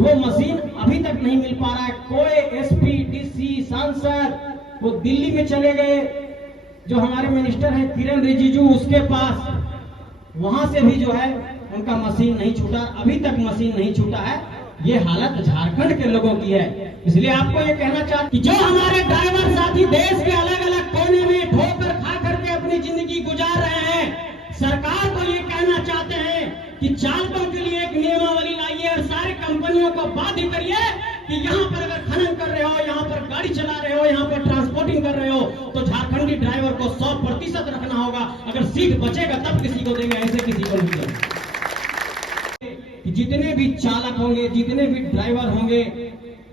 वो मशीन अभी तक नहीं मिल पा रहा है। कोई एसपी, डीसी, सांसद वो दिल्ली में चले गए, जो हमारे मिनिस्टर हैं किरण रिजिजू, उसके पास, वहां से भी जो है उनका मशीन नहीं छूटा, अभी तक मशीन नहीं छूटा है। ये हालत झारखंड के लोगों की है। इसलिए आपको ये कहना चाहते कि जो हमारे ड्राइवर साथी देश के अलग अलग कोने में ठोकर खा करके अपनी जिंदगी गुजार रहे हैं, सरकार को ये कहना चाहते हैं कि चालकों के लिए एक नियमावली लाइए और सारी कंपनियों को बाध्य करिए कि यहाँ पर अगर खनन कर रहे हो, यहाँ पर गाड़ी चला रहे हो, यहाँ पर ट्रांसपोर्टिंग कर रहे हो, तो झारखंडी ड्राइवर को 100% रखना होगा। अगर सीट बचेगा तब किसी को देंगे, ऐसे किसी को नहीं देंगे। जितने भी चालक होंगे, जितने भी ड्राइवर होंगे,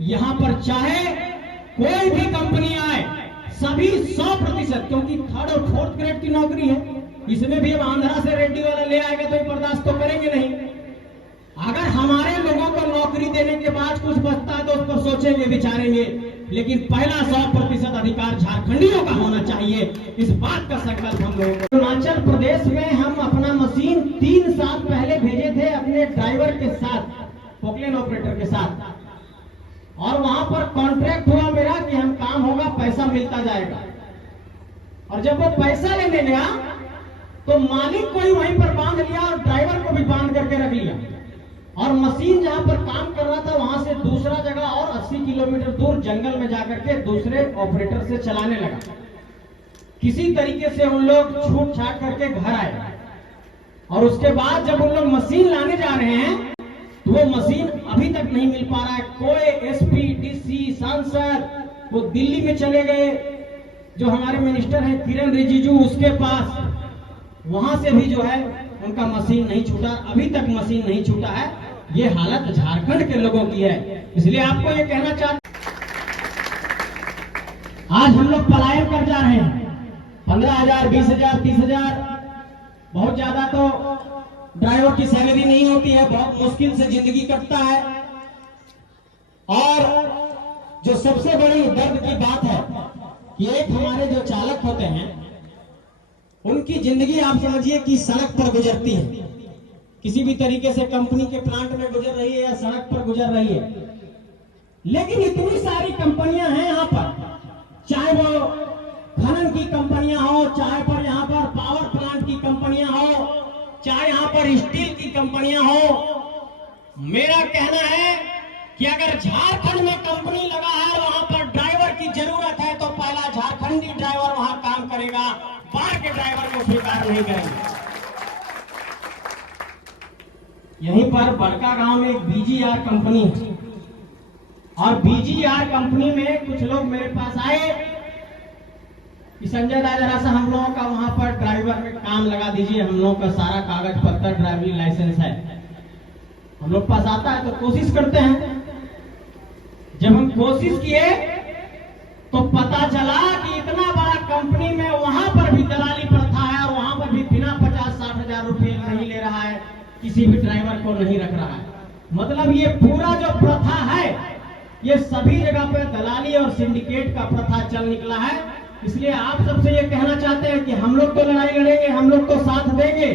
यहाँ पर चाहे कोई भी कंपनी आए, सभी 100%, क्योंकि 3rd और 4th ग्रेड की नौकरी है, इसमें भी अब आंध्रा से रेड्डी वाला ले आएगा तो ये बर्दाश्त तो करेंगे नहीं। अगर हमारे लोगों को नौकरी देने के बाद कुछ बचता है तो उस पर सोचेंगे, विचारेंगे, लेकिन पहला 100% अधिकार झारखंडियों का होना चाहिए। इस बात का संकल्प हम लोगों को। अरुणाचल प्रदेश में हम अपना मशीन 3 साल पहले भेजे थे अपने ड्राइवर के साथ, पोकलेन ऑपरेटर के साथ, और वहां पर कॉन्ट्रैक्ट हुआ मेरा कि हम काम होगा, पैसा मिलता जाएगा। और जब वो पैसा लेने गया तो मालिक को ही वहीं पर बांध लिया और ड्राइवर को भी बांध करके रख लिया, और मशीन जहां पर काम कर रहा था वहां से दूसरा जगह और 80 किलोमीटर दूर जंगल में जाकर के दूसरे ऑपरेटर से चलाने लगा। किसी तरीके से उन लोग छूट छाट करके घर आए, और उसके बाद जब उन लोग मशीन लाने जा रहे हैं तो वो मशीन अभी तक नहीं मिल पा रहा है। कोई एसपी, डीसी, सांसद वो दिल्ली में चले गए, जो हमारे मिनिस्टर हैं किरण रिजिजू, उसके पास, वहां से भी जो है उनका मशीन नहीं छूटा, अभी तक मशीन नहीं छूटा है। ये हालत झारखंड के लोगों की है। इसलिए आपको ये कहना चाहते, आज हम लोग पलायन कर जा रहे हैं। 15,000, 20,000, 30,000, बहुत ज्यादा तो ड्राइवर की सैलरी नहीं होती है, बहुत मुश्किल से जिंदगी कटता है। और जो सबसे बड़ी दर्द की बात है कि एक हमारे जो चालक होते हैं, उनकी जिंदगी आप समझिए कि सड़क पर गुजरती है, किसी भी तरीके से कंपनी के प्लांट में गुजर रही है या सड़क पर गुजर रही है। लेकिन इतनी सारी कंपनियां हैं यहाँ पर, चाहे वो खनन की कंपनियां हो, चाहे पर यहाँ पर पावर प्लांट की कंपनियां हो, चाहे यहाँ पर स्टील की कंपनियां हो। मेरा कहना है कि अगर झारखंड में कंपनी लगा है, वहां पर ड्राइवर की जरूरत है, तो पहला झारखंडी ड्राइवर वहां काम करेगा, बाहर के ड्राइवर को स्वीकार नहीं करेंगे। यहीं पर बड़का गांव में एक बीजीआर कंपनी है, और बीजीआर कंपनी में कुछ लोग मेरे पास आए कि संजय दा जरा सा हम लोगों का वहां पर ड्राइवर में काम लगा दीजिए, हम लोगों का सारा कागज पत्र, ड्राइविंग लाइसेंस है, हम लोग पास आता है तो कोशिश करते हैं। जब हम कोशिश किए तो पता चला कि इतना बड़ा कंपनी में वहां पर भी दलाली प्रथा है, और वहां पर भी बिना 50-60 हजार रुपये नहीं ले रहा है, किसी भी ड्राइवर को नहीं रख रहा है। मतलब ये पूरा जो प्रथा है, ये सभी जगह पे दलाली और सिंडिकेट का प्रथा चल निकला है। इसलिए आप सबसे ये कहना चाहते हैं कि हम लोग तो लड़ाई लड़ेंगे, हम लोग तो साथ देंगे,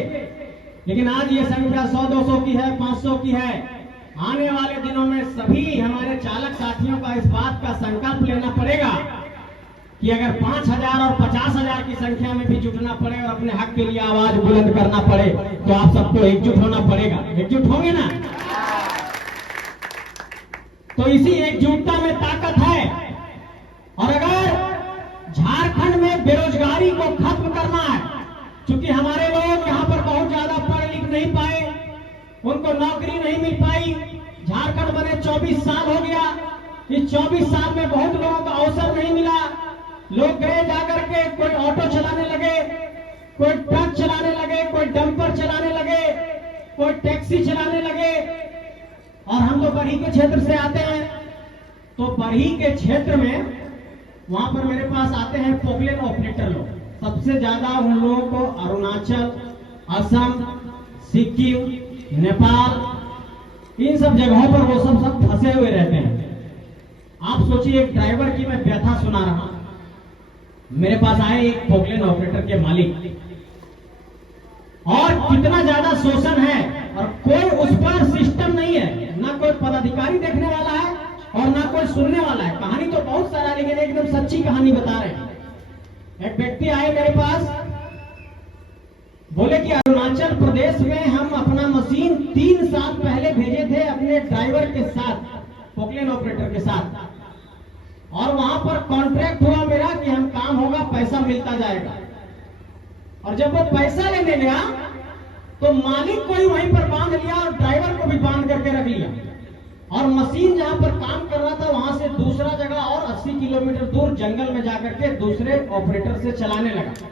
लेकिन आज ये संख्या 100-200 की है, 500 की है। आने वाले दिनों में सभी हमारे चालक साथियों का इस बात का संकल्प लेना पड़ेगा कि अगर 5,000 और 50,000 की संख्या में भी जुटना पड़े और अपने हक के लिए आवाज बुलंद करना पड़े, तो आप सबको एकजुट होना पड़ेगा। एकजुट होंगे ना? तो इसी एकजुटता में ताकत है। और अगर झारखंड में बेरोजगारी को खत्म करना है, क्योंकि हमारे लोग यहाँ पर बहुत ज्यादा पढ़ लिख नहीं पाए, उनको नौकरी नहीं मिल पाई। झारखंड बने 24 साल हो गया, इस 24 साल में बहुत लोगों को अवसर नहीं मिला। लोग गए जाकर के, कोई ऑटो चलाने लगे, कोई ट्रक चलाने लगे, कोई डंपर चलाने लगे, कोई टैक्सी चलाने लगे। और हम तो बरही के क्षेत्र से आते हैं, तो बरही के क्षेत्र में वहां पर मेरे पास आते हैं पोकलेन ऑपरेटर लोग। सबसे ज्यादा उन लोगों को अरुणाचल, असम, सिक्किम, नेपाल, इन सब जगहों पर वो सब फंसे हुए रहते हैं। आप सोचिए, एक ड्राइवर की मैं व्यथा सुना रहा हूं। मेरे पास आए एक पोकलेन ऑपरेटर के मालिक, और कितना ज्यादा शोषण है। और कोई उस पर सिस्टम नहीं है, ना कोई पदाधिकारी देखने वाला है और ना कोई सुनने वाला है। कहानी तो बहुत सारा, लेकिन एकदम सच्ची कहानी बता रहे हैं। एक व्यक्ति आए मेरे पास, बोले कि अरुणाचल प्रदेश में हम अपना मशीन 3 साल पहले भेजे थे अपने ड्राइवर के साथ, पोकलेन ऑपरेटर के साथ, और वहां पर कॉन्ट्रैक्ट हुआ मेरा कि हम काम होगा, पैसा मिलता जाएगा। और जब वो पैसा लेने गया तो मालिक को ही वहीं पर बांध लिया और ड्राइवर को भी बांध करके रख लिया, और मशीन जहां पर काम कर रहा था वहां से दूसरा जगह और 80 किलोमीटर दूर जंगल में जाकर के दूसरे ऑपरेटर से चलाने लगा।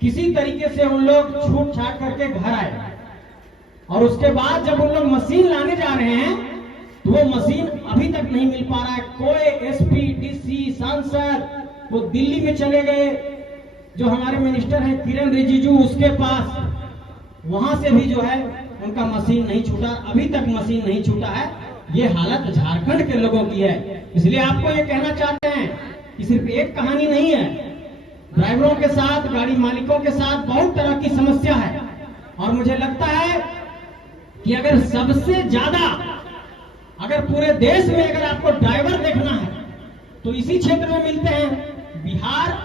किसी तरीके से उन लोग छूट छाट करके घर आए, और उसके बाद जब उन लोग मशीन लाने जा रहे हैं तो वो मशीन अभी तक नहीं मिल पा रहा है। कोई एसपी, डीसी, सांसद वो दिल्ली में चले गए, जो हमारे मिनिस्टर हैं किरण रिजिजू, उसके पास, वहां से भी जो है उनका मशीन नहीं छूटा, अभी तक मशीन नहीं छूटा है। ये हालत झारखंड के लोगों की है। इसलिए आपको ये कहना चाहते हैं कि सिर्फ एक कहानी नहीं है, ड्राइवरों के साथ, गाड़ी मालिकों के साथ बहुत तरह की समस्या है। और मुझे लगता है कि अगर सबसे ज्यादा, अगर पूरे देश में अगर आपको ड्राइवर देखना है तो इसी क्षेत्र में मिलते हैं, बिहार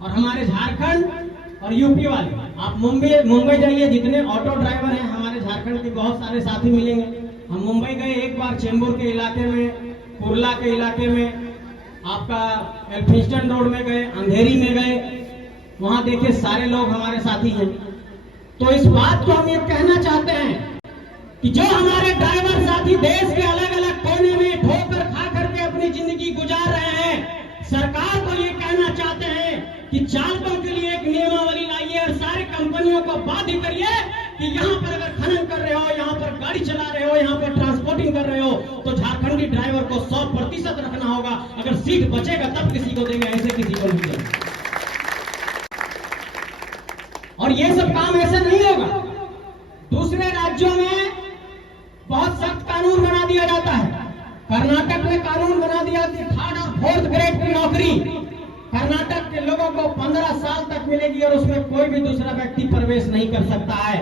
और हमारे झारखंड और यूपी वाले। आप मुंबई जाइए, जितने ऑटो ड्राइवर हैं हमारे झारखंड के बहुत सारे साथी मिलेंगे। हम मुंबई गए एक बार, चेंबूर के इलाके में, कुर्ला के इलाके में, आपका एल्फिंस्टन रोड में गए, अंधेरी में गए, वहां देखे सारे लोग हमारे साथी हैं। तो इस बात को हम ये कहना चाहते हैं कि जो हमारे ड्राइवर साथी देश के अलग अलग कोने में ठोकर खा करके अपनी जिंदगी गुजार रहे हैं, सरकार को ये कहना चाहते हैं कि चालकों के लिए एक नियमावली लाइए और सारी कंपनियों को बाध्य करिए कि यहाँ पर अगर खनन कर रहे हो, यहाँ पर गाड़ी चला रहे हो, यहाँ पर ट्रांसपोर्टिंग कर रहे हो, तो झारखंडी ड्राइवर को 100% रखना होगा। अगर सीट बचेगा तब किसी को देंगे, ऐसे किसी को नहीं देंगे। और ये सब काम ऐसे नहीं होगा। दूसरे राज्यों में बहुत सख्त कानून बना दिया जाता है। कर्नाटक में कानून बना दिया कि 3rd और 4th ग्रेड की नौकरी कर्नाटक के लोगों को 15 साल तक मिलेगी और उसमें कोई भी दूसरा व्यक्ति प्रवेश नहीं कर सकता है।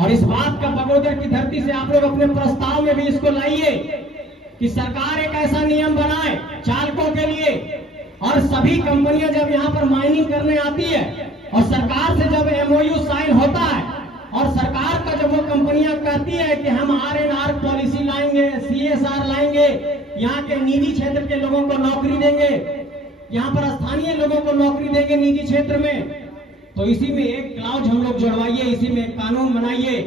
और इस बात का बगोदर की धरती से आप लोग अपने प्रस्ताव में भी इसको लाइए कि सरकार एक ऐसा नियम बनाए चालकों के लिए, और सभी कंपनियां जब यहाँ पर माइनिंग करने आती है और सरकार से जब MOU साइन होता है और सरकार का जब वो कंपनियां कहती है कि हम R&R पॉलिसी लाएंगे, CSR लाएंगे, यहाँ के निजी क्षेत्र के लोगों को नौकरी देंगे, यहाँ पर स्थानीय लोगों को नौकरी देंगे निजी क्षेत्र में, तो इसी में एक क्लाउज हम लोग जुड़वाइए, इसी में एक कानून बनाइए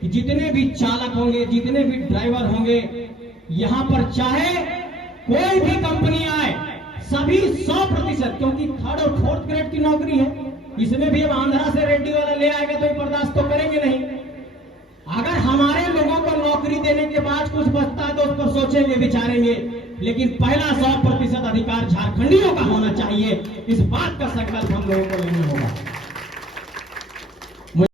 कि जितने भी चालक होंगे, जितने भी ड्राइवर होंगे, यहाँ पर चाहे कोई भी कंपनी आए, सभी 100%, क्योंकि 3rd और 4th ग्रेड की नौकरी है, इसमें भी अब आंध्रा से रेड्डी वाला ले आएगा तो ये बर्दाश्त तो करेंगे नहीं। अगर हमारे लोगों को नौकरी देने के बाद कुछ बचता है तो उस पर सोचेंगे, विचारेंगे, लेकिन पहला 100% अधिकार झारखंडियों का होना चाहिए। इस बात का संकल्प हम लोगों को लेना होगा।